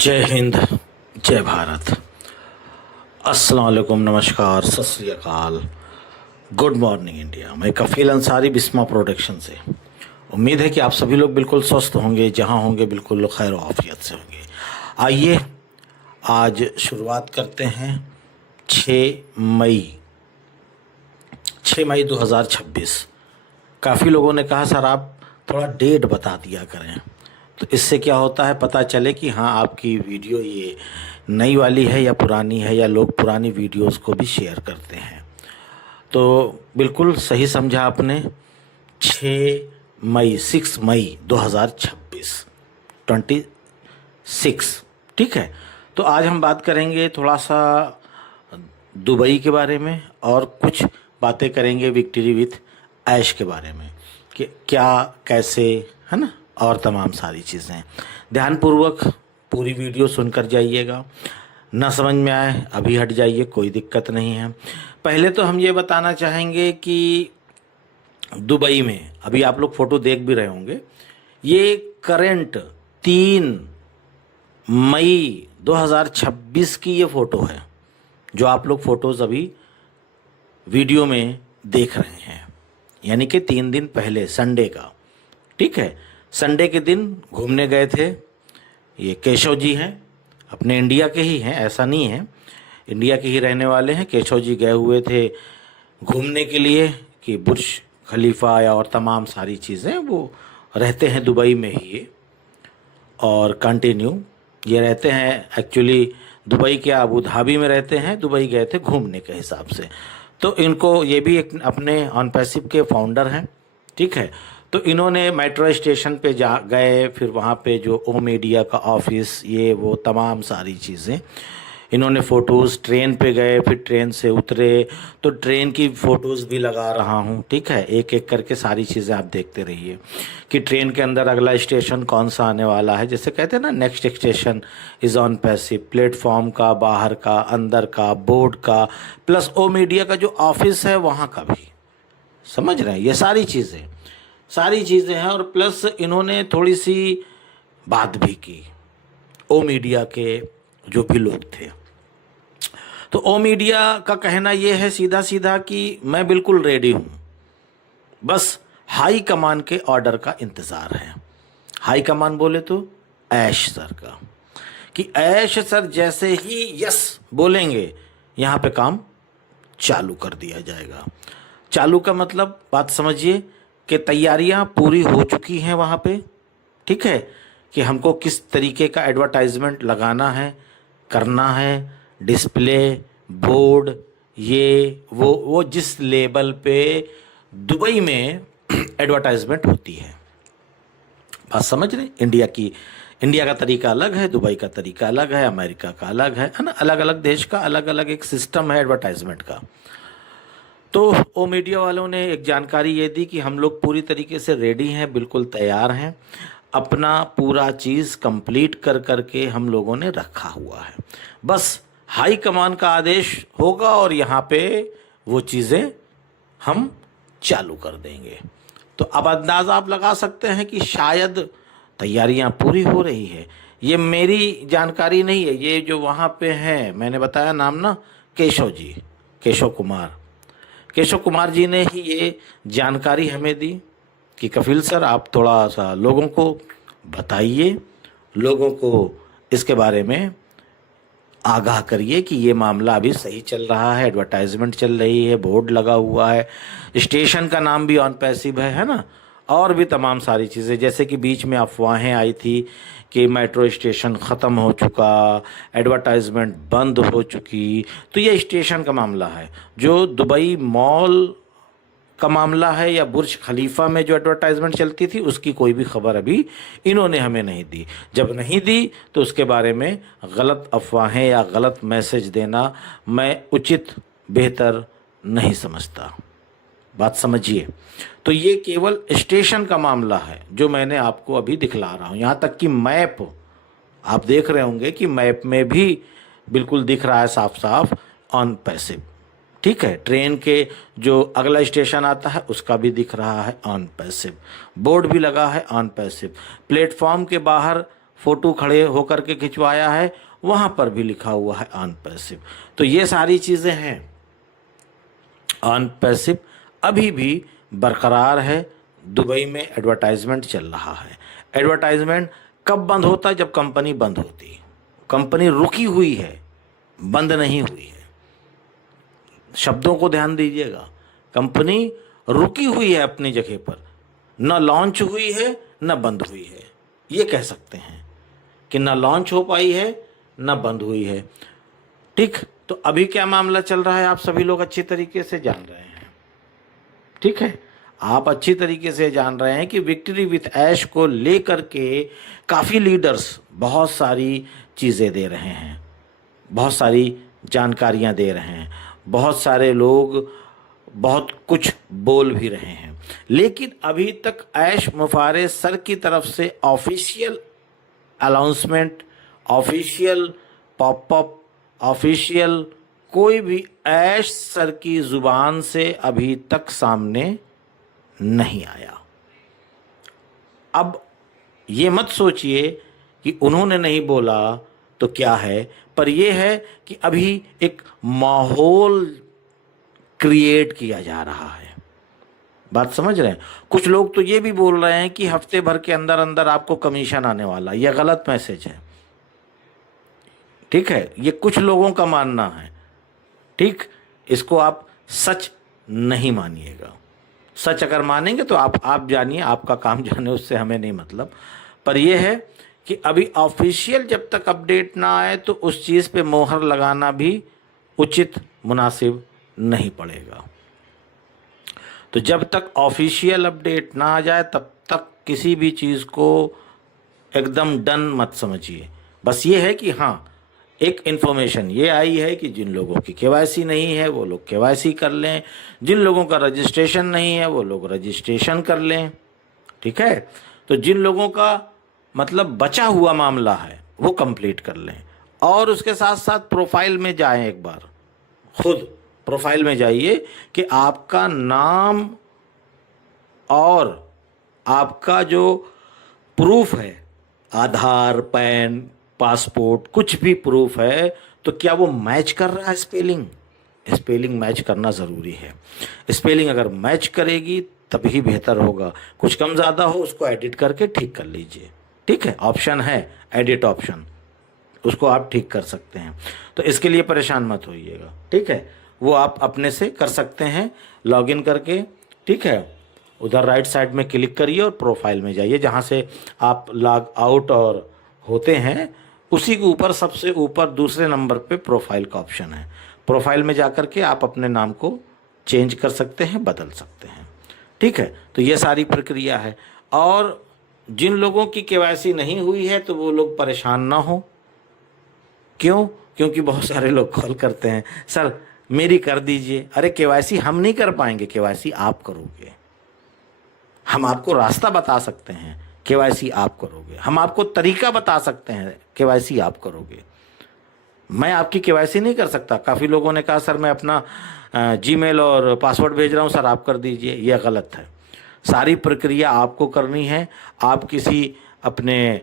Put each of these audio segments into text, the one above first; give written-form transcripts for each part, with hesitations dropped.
जय हिंद, जय भारत। अस्सलाम वालेकुम, नमस्कार, सत श्री अकाल, गुड मॉर्निंग इंडिया। मैं कफील अंसारी, बिस्मा प्रोडक्शन से। उम्मीद है कि आप सभी लोग बिल्कुल स्वस्थ होंगे, जहां होंगे बिल्कुल खैर आफियत से होंगे। आइए आज शुरुआत करते हैं 6 मई 2026। काफ़ी लोगों ने कहा सर आप थोड़ा डेट बता दिया करें, तो इससे क्या होता है पता चले कि हाँ आपकी वीडियो ये नई वाली है या पुरानी है, या लोग पुरानी वीडियोस को भी शेयर करते हैं। तो बिल्कुल सही समझा आपने। 6 मई 2026, 26, ठीक है। तो आज हम बात करेंगे थोड़ा सा दुबई के बारे में, और कुछ बातें करेंगे विक्ट्री विथ ऐश के बारे में कि क्या कैसे, है ना, और तमाम सारी चीज़ें। ध्यानपूर्वक पूरी वीडियो सुनकर जाइएगा। ना समझ में आए अभी हट जाइए, कोई दिक्कत नहीं है। पहले तो हम ये बताना चाहेंगे कि दुबई में अभी आप लोग फ़ोटो देख भी रहे होंगे, ये करेंट 3 मई 2026 की ये फ़ोटो है जो आप लोग फ़ोटोज़ अभी वीडियो में देख रहे हैं, यानी कि 3 दिन पहले संडे का, ठीक है। संडे के दिन घूमने गए थे। ये केशव जी हैं, अपने इंडिया के ही हैं, ऐसा नहीं है, इंडिया के ही रहने वाले हैं। केशव जी गए हुए थे घूमने के लिए कि बुर्ज खलीफा या और तमाम सारी चीज़ें, वो रहते हैं दुबई में ही ये, और कंटिन्यू ये रहते हैं एक्चुअली दुबई के अबू धाबी में रहते हैं। दुबई गए थे घूमने के हिसाब से। तो इनको ये भी एक अपने ऑन पैसिव के फाउंडर हैं, ठीक है। तो इन्होंने मेट्रो स्टेशन पे जा गए, फिर वहाँ पे जो ओ मीडिया का ऑफिस, ये वो तमाम सारी चीज़ें इन्होंने फ़ोटोज़, ट्रेन पे गए, फिर ट्रेन से उतरे तो ट्रेन की फ़ोटोज़ भी लगा रहा हूँ, ठीक है। एक एक करके सारी चीज़ें आप देखते रहिए कि ट्रेन के अंदर अगला स्टेशन कौन सा आने वाला है। जैसे कहते हैं ना, next station is on passive. Platform का, बाहर का, अंदर का, बोर्ड का, प्लस ओ मीडिया का जो ऑफिस है वहाँ का भी, समझ रहे हैं। ये सारी चीज़ें हैं। और प्लस इन्होंने थोड़ी सी बात भी की ओ मीडिया के जो भी लोग थे। तो ओ मीडिया का कहना यह है सीधा सीधा कि मैं बिल्कुल रेडी हूँ, बस हाई कमान के ऑर्डर का इंतज़ार है। हाई कमान बोले तो ऐश सर का, कि ऐश सर जैसे ही यस बोलेंगे यहाँ पे काम चालू कर दिया जाएगा। चालू का मतलब बात समझिए कि तैयारियां पूरी हो चुकी हैं वहाँ पे, ठीक है, कि हमको किस तरीके का एडवर्टाइजमेंट लगाना है, करना है, डिस्प्ले, बोर्ड, ये वो जिस लेवल पे दुबई में एडवर्टाइजमेंट होती है। बात समझ रहे? इंडिया का तरीका अलग है, दुबई का तरीका अलग है, अमेरिका का अलग है ना। अलग अलग देश का अलग अलग एक सिस्टम है एडवर्टाइजमेंट का। तो ओ मीडिया वालों ने एक जानकारी ये दी कि हम लोग पूरी तरीके से रेडी हैं, बिल्कुल तैयार हैं, अपना पूरा चीज़ कंप्लीट कर करके हम लोगों ने रखा हुआ है। बस हाई कमान का आदेश होगा और यहाँ पे वो चीज़ें हम चालू कर देंगे। तो अब अंदाज़ा आप लगा सकते हैं कि शायद तैयारियां पूरी हो रही है। ये मेरी जानकारी नहीं है, ये जो वहाँ पे हैं, मैंने बताया नाम ना, केशव जी, केशव कुमार जी ने ही ये जानकारी हमें दी कि कफील सर आप थोड़ा सा लोगों को बताइए, लोगों को इसके बारे में आगाह करिए कि ये मामला अभी सही चल रहा है, एडवर्टाइजमेंट चल रही है, बोर्ड लगा हुआ है, स्टेशन का नाम भी ऑन पैसिव है ना, और भी तमाम सारी चीज़ें। जैसे कि बीच में अफवाहें आई थी कि मेट्रो स्टेशन ख़त्म हो चुका, एडवर्टाइजमेंट बंद हो चुकी, तो ये स्टेशन का मामला है। जो दुबई मॉल का मामला है या बुर्ज खलीफा में जो एडवर्टाइजमेंट चलती थी, उसकी कोई भी खबर अभी इन्होंने हमें नहीं दी। जब नहीं दी तो उसके बारे में गलत अफवाहें या गलत मैसेज देना मैं उचित, बेहतर नहीं समझता। बात समझिए। तो ये केवल स्टेशन का मामला है जो मैंने आपको अभी दिखला रहा हूँ। यहाँ तक कि मैप आप देख रहे होंगे कि मैप में भी बिल्कुल दिख रहा है साफ साफ ऑन पैसिव, ठीक है। ट्रेन के जो अगला स्टेशन आता है उसका भी दिख रहा है ऑन पैसिव, बोर्ड भी लगा है ऑन पैसिव। प्लेटफॉर्म के बाहर फोटो खड़े होकर के खिंचवाया है, वहाँ पर भी लिखा हुआ है अर्न पैसिव। तो ये सारी चीज़ें हैं। अर्न पैसिव अभी भी बरकरार है। दुबई में एडवर्टाइजमेंट चल रहा है। एडवर्टाइजमेंट कब बंद होता है? जब कंपनी बंद होती है। कंपनी रुकी हुई है, बंद नहीं हुई है। शब्दों को ध्यान दीजिएगा, कंपनी रुकी हुई है अपनी जगह पर, न लॉन्च हुई है न बंद हुई है। ये कह सकते हैं कि न लॉन्च हो पाई है न बंद हुई है। ठीक, तो अभी क्या मामला चल रहा है आप सभी लोग अच्छी तरीके से जान रहे हैं। ठीक है, आप अच्छी तरीके से जान रहे हैं कि विक्ट्री विथ ऐश को लेकर के काफ़ी लीडर्स बहुत सारी चीज़ें दे रहे हैं, बहुत सारी जानकारियां दे रहे हैं, बहुत सारे लोग बहुत कुछ बोल भी रहे हैं। लेकिन अभी तक ऐश मुफारे सर की तरफ से official announcement, official popup, official कोई भी ऐश सर की ज़ुबान से अभी तक सामने नहीं आया। अब ये मत सोचिए कि उन्होंने नहीं बोला तो क्या है, पर यह है कि अभी एक माहौल क्रिएट किया जा रहा है। बात समझ रहे हैं? कुछ लोग तो ये भी बोल रहे हैं कि हफ्ते भर के अंदर अंदर आपको कमीशन आने वाला। यह गलत मैसेज है। ठीक है, ये कुछ लोगों का मानना है। ठीक, इसको आप सच नहीं मानिएगा। सच अगर मानेंगे तो आप जानिए, आपका काम जाने, उससे हमें नहीं मतलब। पर यह है कि अभी ऑफिशियल जब तक अपडेट ना आए तो उस चीज़ पे मोहर लगाना भी उचित मुनासिब नहीं पड़ेगा। तो जब तक ऑफिशियल अपडेट ना आ जाए तब तक किसी भी चीज़ को एकदम डन मत समझिए। बस ये है कि हाँ, एक इन्फॉर्मेशन ये आई है कि जिन लोगों की केवाईसी नहीं है वो लोग केवाईसी कर लें, जिन लोगों का रजिस्ट्रेशन नहीं है वो लोग रजिस्ट्रेशन कर लें। ठीक है, तो जिन लोगों का मतलब बचा हुआ मामला है वो कंप्लीट कर लें। और उसके साथ साथ प्रोफाइल में जाएं, एक बार खुद प्रोफाइल में जाइए कि आपका नाम और आपका जो प्रूफ है, आधार, पैन, पासपोर्ट, कुछ भी प्रूफ है, तो क्या वो मैच कर रहा है स्पेलिंग? स्पेलिंग मैच करना ज़रूरी है। स्पेलिंग अगर मैच करेगी तभी बेहतर होगा। कुछ कम ज़्यादा हो उसको एडिट करके ठीक कर लीजिए। ठीक है, ऑप्शन है एडिट ऑप्शन, उसको आप ठीक कर सकते हैं। तो इसके लिए परेशान मत होइएगा। ठीक है, वो आप अपने से कर सकते हैं लॉगिन करके। ठीक है, उधर राइट साइड में क्लिक करिए और प्रोफाइल में जाइए, जहाँ से आप लॉग आउट और होते हैं उसी के ऊपर सबसे ऊपर दूसरे नंबर पे प्रोफाइल का ऑप्शन है। प्रोफाइल में जाकर के आप अपने नाम को चेंज कर सकते हैं, बदल सकते हैं। ठीक है, तो ये सारी प्रक्रिया है। और जिन लोगों की केवाईसी नहीं हुई है तो वो लोग परेशान ना हो। क्यों? क्योंकि बहुत सारे लोग कॉल करते हैं, सर मेरी कर दीजिए। अरे केवाईसी हम नहीं कर पाएंगे, केवाईसी आप करोगे। हम आपको रास्ता बता सकते हैं, केवाईसी आप करोगे। हम आपको तरीका बता सकते हैं, केवाईसी आप करोगे। मैं आपकी केवाईसी नहीं कर सकता। काफ़ी लोगों ने कहा सर मैं अपना जीमेल और पासवर्ड भेज रहा हूं, सर आप कर दीजिए। यह गलत है। सारी प्रक्रिया आपको करनी है। आप किसी अपने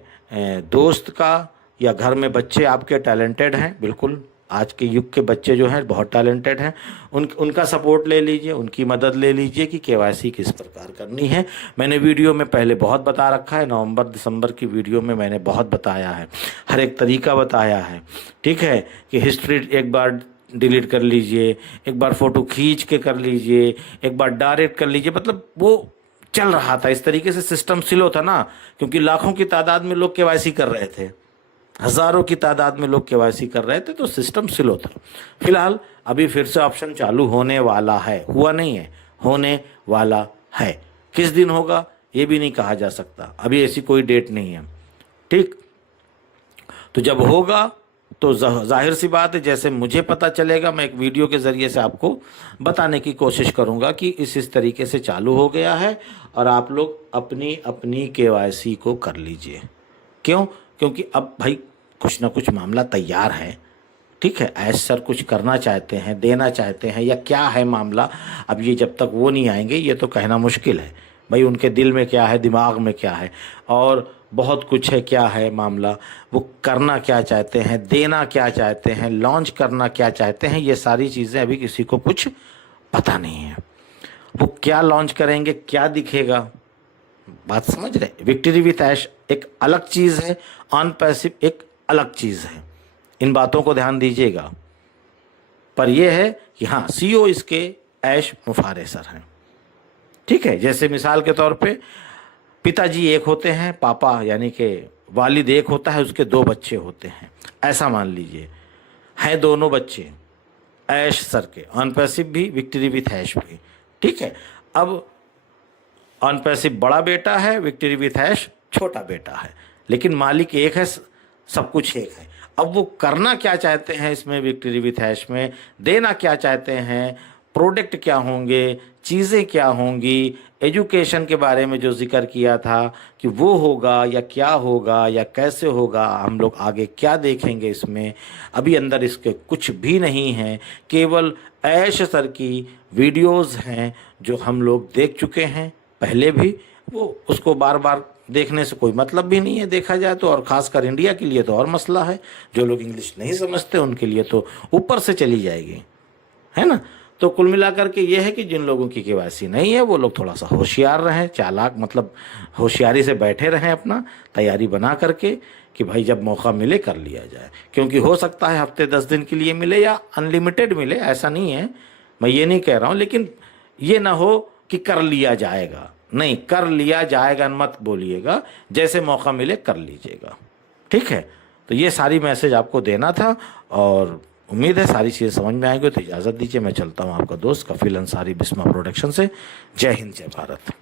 दोस्त का या घर में बच्चे आपके टैलेंटेड हैं, बिल्कुल आज के युग के बच्चे जो हैं बहुत टैलेंटेड हैं, उनका सपोर्ट ले लीजिए, उनकी मदद ले लीजिए कि केवाईसी किस प्रकार करनी है। मैंने वीडियो में पहले बहुत बता रखा है, नवंबर दिसंबर की वीडियो में मैंने बहुत बताया है, हर एक तरीका बताया है। ठीक है, कि हिस्ट्री एक बार डिलीट कर लीजिए, एक बार फ़ोटो खींच के कर लीजिए, एक बार डायरेक्ट कर लीजिए। मतलब वो चल रहा था इस तरीके से, सिस्टम स्लो था ना, क्योंकि लाखों की तादाद में लोग केवाईसी कर रहे थे, हज़ारों की तादाद में लोग केवाईसी कर रहे थे, तो सिस्टम स्लो था। फिलहाल अभी फिर से ऑप्शन चालू होने वाला है, हुआ नहीं है, होने वाला है। किस दिन होगा ये भी नहीं कहा जा सकता, अभी ऐसी कोई डेट नहीं है। ठीक, तो जब होगा तो जाहिर सी बात है, जैसे मुझे पता चलेगा मैं एक वीडियो के ज़रिए से आपको बताने की कोशिश करूंगा कि इस तरीके से चालू हो गया है और आप लोग अपनी अपनी केवाईसी को कर लीजिए। क्यों? क्योंकि अब भाई कुछ ना कुछ मामला तैयार है। ठीक है, ऐश सर कुछ करना चाहते हैं, देना चाहते हैं, या क्या है मामला, अब ये जब तक वो नहीं आएंगे ये तो कहना मुश्किल है। भाई उनके दिल में क्या है, दिमाग में क्या है, और बहुत कुछ है, क्या है मामला, वो करना क्या चाहते हैं, देना क्या चाहते हैं, लॉन्च करना क्या चाहते हैं, ये सारी चीज़ें अभी किसी को कुछ पता नहीं है। वो क्या लॉन्च करेंगे, क्या दिखेगा, बात समझ रहे। विक्ट्री विथ ऐश एक अलग चीज़ है, ऑन पैसिव एक अलग चीज़ है, इन बातों को ध्यान दीजिएगा। पर यह है कि हाँ, सीईओ इसके ऐश मुफारे सर हैं, ठीक है। जैसे मिसाल के तौर पे पिताजी एक होते हैं, पापा यानी कि वालिद एक होता है, उसके 2 बच्चे होते हैं, ऐसा मान लीजिए, हैं दोनों बच्चे ऐश सर के, ऑन पैसिव भी, विक्ट्री विथ ऐश भी, ठीक है। अब ऑन पैसिव बड़ा बेटा है, विक्ट्री विथ ऐश छोटा बेटा है, लेकिन मालिक एक है, सब कुछ एक है। अब वो करना क्या चाहते हैं इसमें, विक्ट्री विथ ऐश में देना क्या चाहते हैं, प्रोडक्ट क्या होंगे, चीज़ें क्या होंगी, एजुकेशन के बारे में जो जिक्र किया था कि वो होगा या क्या होगा या कैसे होगा, हम लोग आगे क्या देखेंगे इसमें, अभी अंदर इसके कुछ भी नहीं है। केवल ऐश सर की वीडियोज़ हैं जो हम लोग देख चुके हैं पहले भी, वो उसको बार बार देखने से कोई मतलब भी नहीं है देखा जाए तो, और ख़ासकर इंडिया के लिए तो और मसला है, जो लोग इंग्लिश नहीं समझते उनके लिए तो ऊपर से चली जाएगी, है ना। तो कुल मिलाकर के ये है कि जिन लोगों की केवाईसी नहीं है वो लोग थोड़ा सा होशियार रहें, चालाक मतलब होशियारी से बैठे रहें, अपना तैयारी बना करके कि भाई जब मौका मिले कर लिया जाए, क्योंकि हो सकता है हफ्ते 10 दिन के लिए मिले या अनलिमिटेड मिले, ऐसा नहीं है, मैं ये नहीं कह रहा हूँ, लेकिन ये ना हो कि कर लिया जाएगा, नहीं, कर लिया जाएगा मत बोलिएगा, जैसे मौका मिले कर लीजिएगा, ठीक है। तो ये सारी मैसेज आपको देना था, और उम्मीद है सारी चीज़ें समझ में आएंगी। तो इजाज़त दीजिए, मैं चलता हूँ, आपका दोस्त कफील अंसारी, बिस्मा प्रोडक्शन से। जय हिंद, जय भारत।